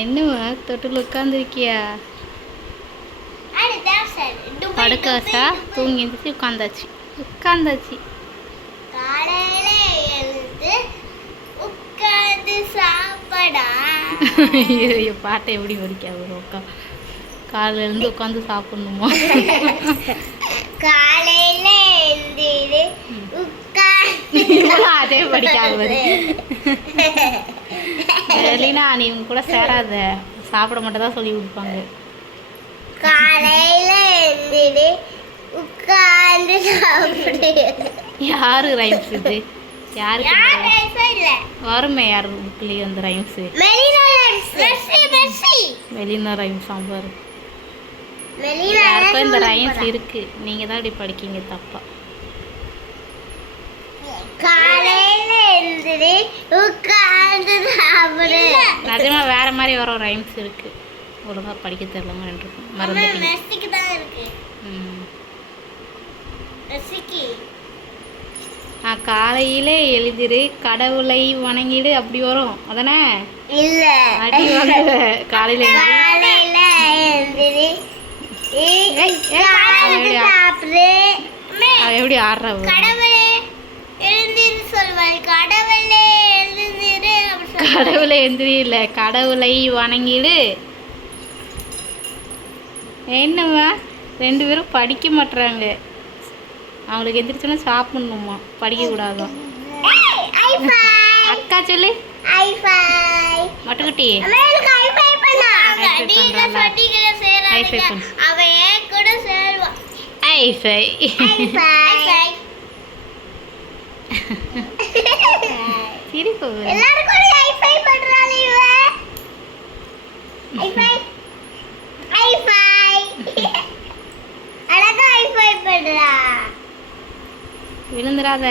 என்னவா தொட்டில் உட்காந்துருக்கியா? படுக்காசா? தூங்கி எழுந்திரிச்சு உட்காந்தாச்சு. காலையில எழுந்து உட்காந்து சாப்பிடா. ஐயோ பாட்டை எப்படி படிக்காது அக்கா? காலையில இருந்து உட்காந்து சாப்பிடணுமா? காலையில எழுந்து அதே படிக்காது. வெளினா நீ இவங்க கூட சேராத, சாப்பிட மட்டும் தான் சொல்லி கொடுப்பாங்க. காலையில எழுந்து உட்கார்ந்து சாப்பிடு. யாரு ரைம்ஸ் இது? யாருக்கு வருமே? யாரு புக்லேயே அந்த ரைம்ஸ்? மெலினா ரைம்ஸ் சாம்பார். யாருக்கும் இந்த ரைம்ஸ் இருக்கு, நீங்க தான் இப்படி படிக்கீங்க தப்பா. காலையில எழுந்து உட்கார்ந்து சாப்பிடு. நிஜமா வேற மாதிரி வர ரைம்ஸ் இருக்கு, ஒழுங்கா படிக்க தெரியலமா இருக்கும், மறந்துட்டீங்க. காலையிலே எழுதிரு கடவுளை வணங்கிடு அப்படி வரும் அதானே? இல்ல அடி வாங்க. காலையில எப்படி ஆடுற? கடவுளை எந்திரி இல்ல, கடவுளை வணங்கிடு. என்னவா ரெண்டு பேரும் படிக்க மாட்டுறாங்க? அவங்களுக்கு எந்திரிச்சோன்னா சாப்பிடணுமா, படிக்க கூடாதான். அக்கா சொல்லு. மட்டுக்குட்டி சிரிப்பு. விழுந்துடாத.